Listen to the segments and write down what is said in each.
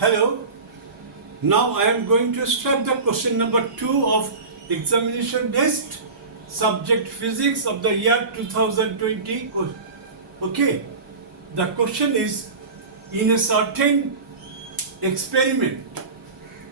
Hello. Now I am going to start the question number 2 of examination test subject physics of the year 2020. Okay. The question is, in a certain experiment,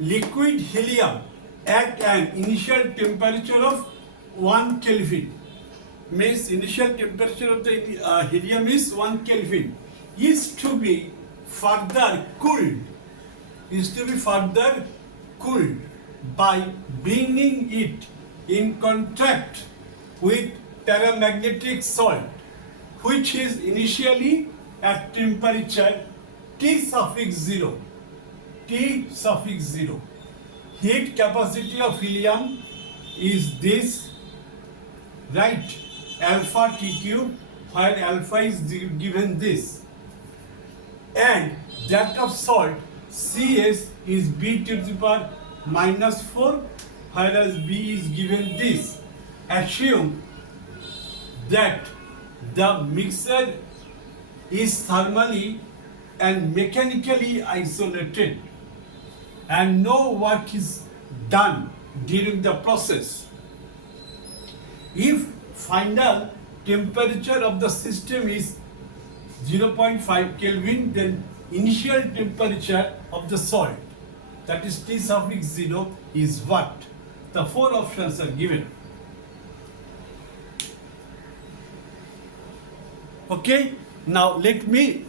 liquid helium at an initial temperature of 1 Kelvin, means initial temperature of the helium is 1 Kelvin, is to be further cooled by bringing it in contact with paramagnetic salt, which is initially at temperature T suffix 0. Heat capacity of helium is this, right? Alpha T cube, where alpha is given this, and that of salt Cs is B to the power -4, whereas B is given this. Assume that the mixture is thermally and mechanically isolated and no work is done during the process. If final temperature of the system is 0.5 Kelvin, then initial temperature of the salt, that is T suffix 0, is what? The 4 options are given. Okay, now let me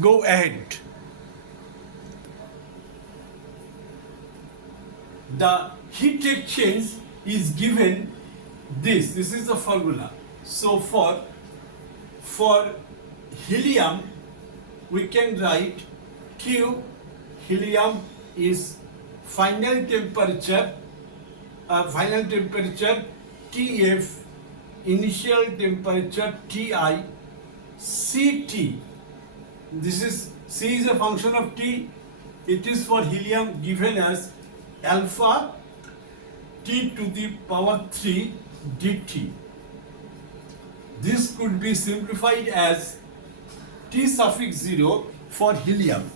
go ahead. The heat exchange is given this is the formula. So for helium, we can write Q, helium is final temperature TF, initial temperature Ti, Ct. This is C is a function of T. It is for helium given as alpha T to the power 3 dt. This could be simplified as T suffix 0 for helium.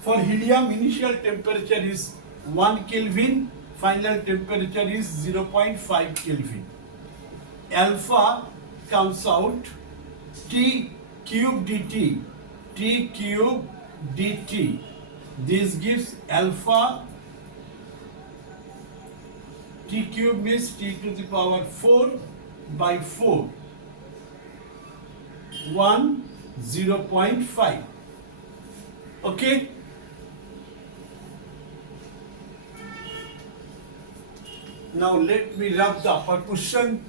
For helium, initial temperature is 1 Kelvin, final temperature is 0.5 Kelvin. Alpha comes out T cube dt, T cube dt. This gives alpha T cube means T to the power 4 by 4. 0.5. Okay. Now let me wrap the upper question.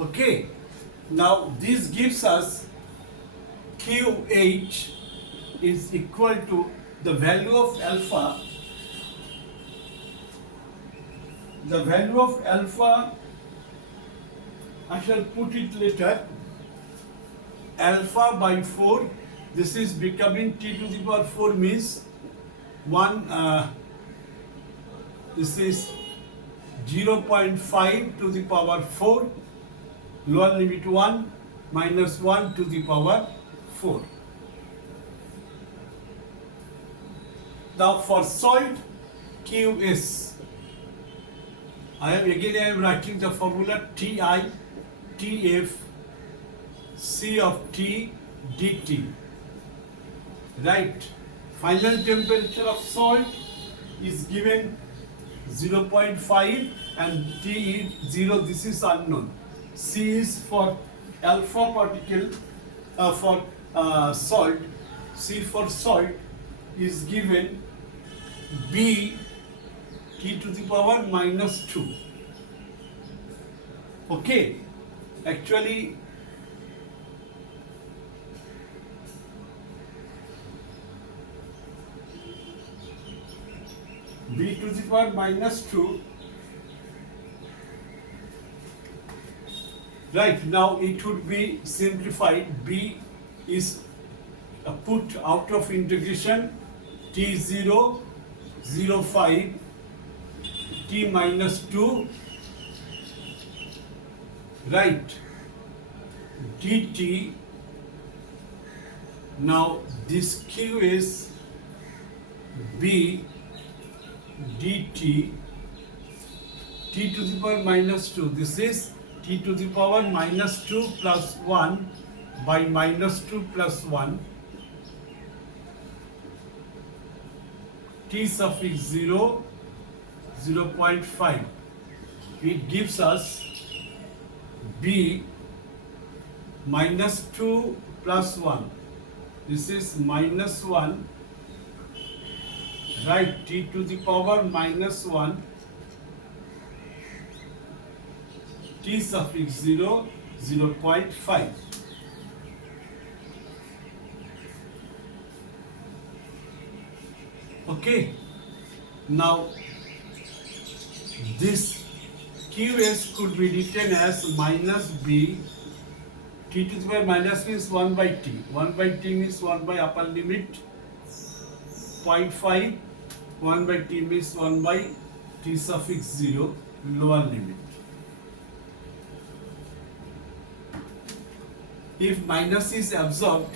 Okay. Now this gives us QH is equal to the value of alpha. The value of alpha, I shall put it later, alpha by 4. This is becoming T to the power 4 means 1, this is 0.5 to the power 4. Lower limit 1 minus 1 to the power 4. Now for salt QS, I am writing the formula Ti TF C of T dt. Right. Final temperature of salt is given 0.5 and T is 0. This is unknown. C is for alpha particle for salt. C for salt is given B T to the power -2. Okay, actually B to the power -2. Right, now it would be simplified B is put out of integration T0 05 T minus 2, right, dt. Now this q is b dt t to the power minus 2. This is t to the power minus 2 plus 1 by minus 2 plus 1 t suffix 0 0.5. It gives us b minus 2 plus 1. This is minus 1, right, t to the power minus 1 t suffix 0 0.5. Okay, now this qs could be written as minus b t to the power minus means 1 by t. 1 by t means 1 by upper limit 0.5. 1 by t means 1 by t suffix 0 lower limit. If minus is absorbed,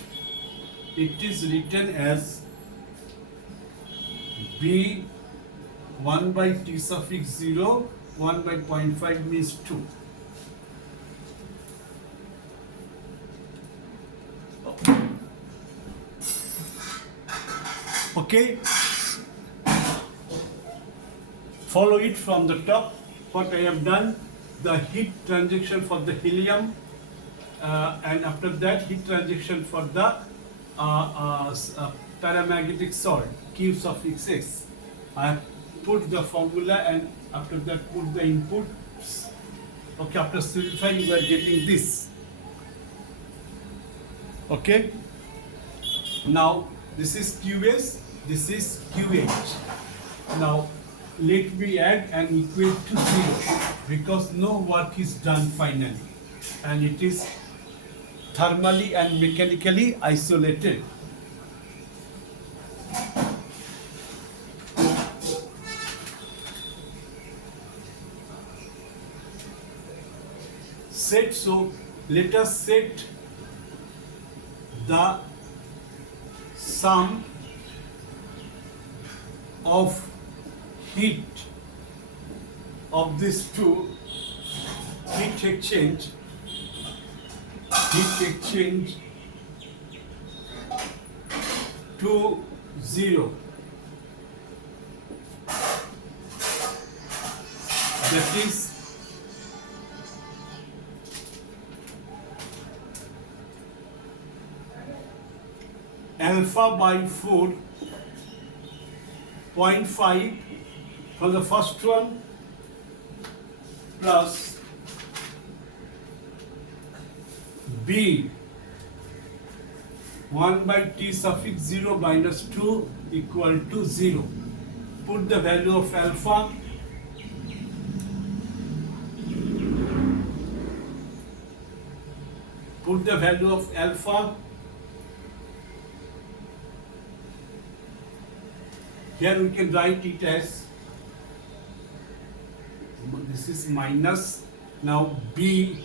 it is written as b 1 by t suffix 0, 1 by 0.5 means 2. Okay, follow it from the top. What I have done, the heat transaction for the helium, and after that heat transaction for the paramagnetic salt Q suffix x. I have put the formula and after that put the inputs. Okay, after simplifying you are getting this. Okay, now this is QS, this is QH. Now let me add and equate to 0 because no work is done finally and it is thermally and mechanically isolated. Set, so let us set the sum of heat of these two heat exchange to 0. That is alpha by 4 0.5 for the first one plus b 1 by t suffix 0 minus 2 equal to 0. Put the value of alpha. Put the value of alpha. Here we can write it as, this is minus, now b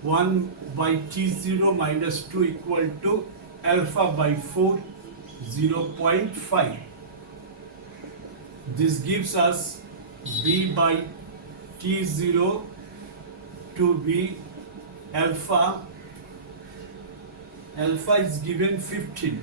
1 by t0 minus 2 equal to alpha by 4 0.5. This gives us b by t0 to be alpha. Alpha is given 15.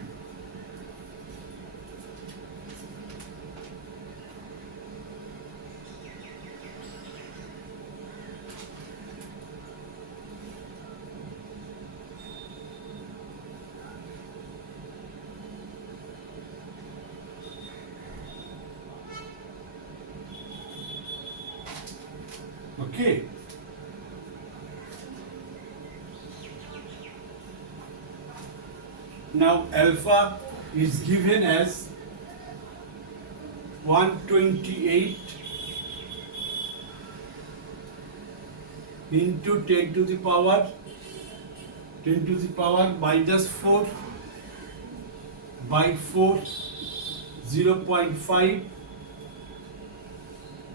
Okay. Now alpha is given as 128 into 10 to the power 10 to the power minus 4 by 4, 0.5,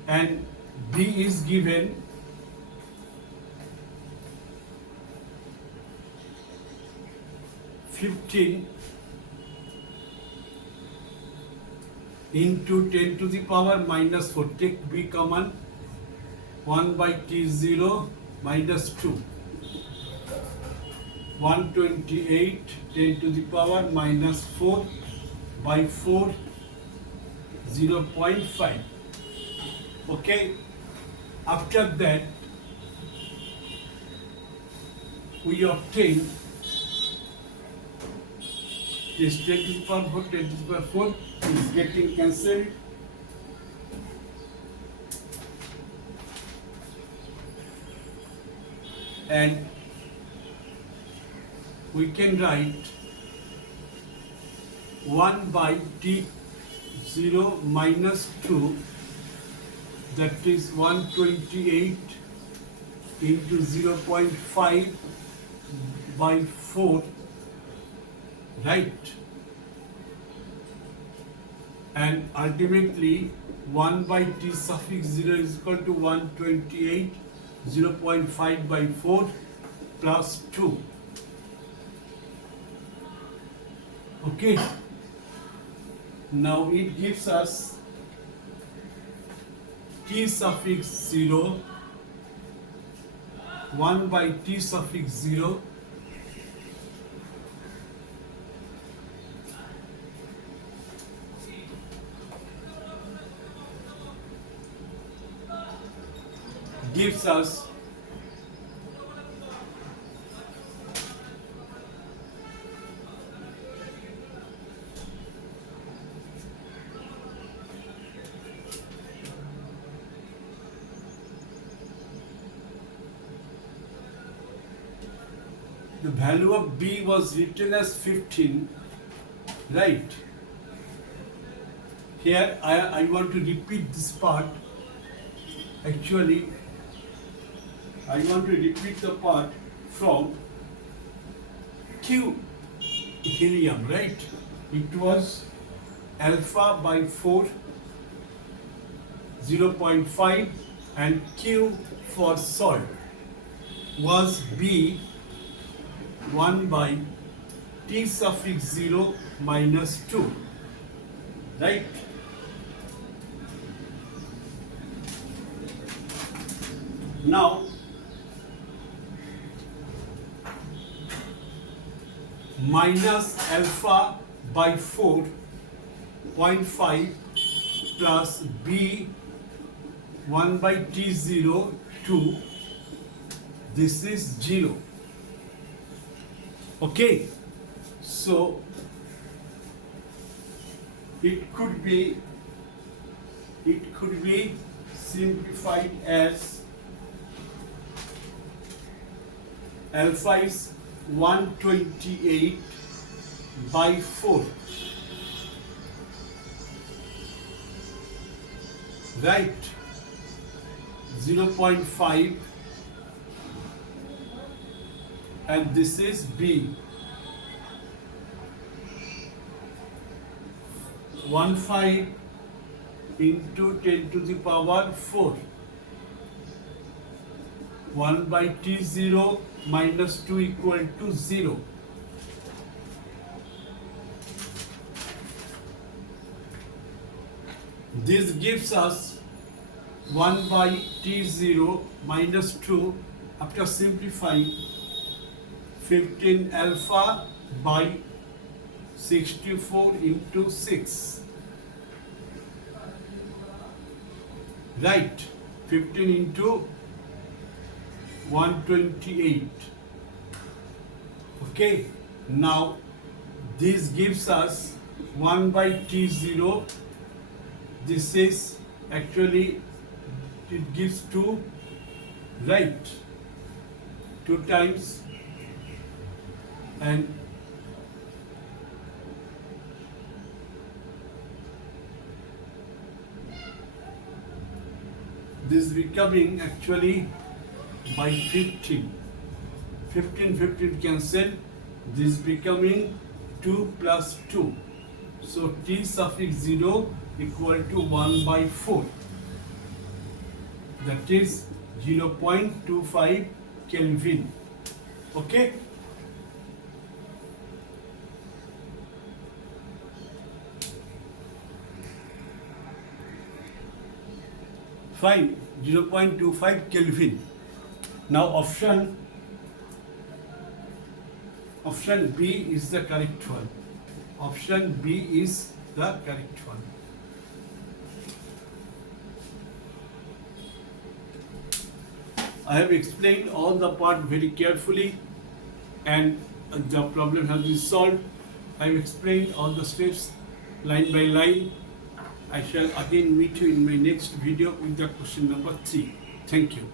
and B is given 15 into 10 to the power minus 4. Take B common. 1 by T0 minus 2. 128 10 to the power minus 4 by 4, 0.5. Okay. After that, we obtain this 10 to the power 4, 10 to the power 4 is getting cancelled. And we can write 1 by T0 minus 2, that is 128 into 0.5 by 4, right? And ultimately 1 by T suffix 0 is equal to 128 0.5 by 4 plus 2. Okay. Now it gives us T suffix 0, 1 by T suffix 0 gives us the value of B was written as 15, right? Here I want to repeat this part. Actually, I want to repeat the part from Q helium, right? It was alpha by 4, 0.5, and Q for salt was B, 1 by T suffix 0 minus 2, right? Now, minus alpha by 4.5 plus B 1 by T0 2, this is 0. Okay, so it could be simplified as alpha is 128 by 4, right? 0.5, and this is B, 15 into 10 to the power 4, 1 by T0 minus 2 equal to 0. This gives us 1 by T0 minus 2, after simplifying 15 alpha by 64 into 6, right? 15 into 128. Okay, now this gives us 1 by T0. This is actually, it gives 2, right? 2 times, and this becoming actually by 15. 15 cancel. This becoming 2 plus 2. So T suffix 0 equal to 1 by 4. That is 0.25 Kelvin. Okay. Fine, 0.25 Kelvin. Now option B is the correct one. Option B is the correct one. I have explained all the part very carefully and the problem has been solved. I have explained all the steps line by line. I shall again meet you in my next video with the question number 3. Thank you.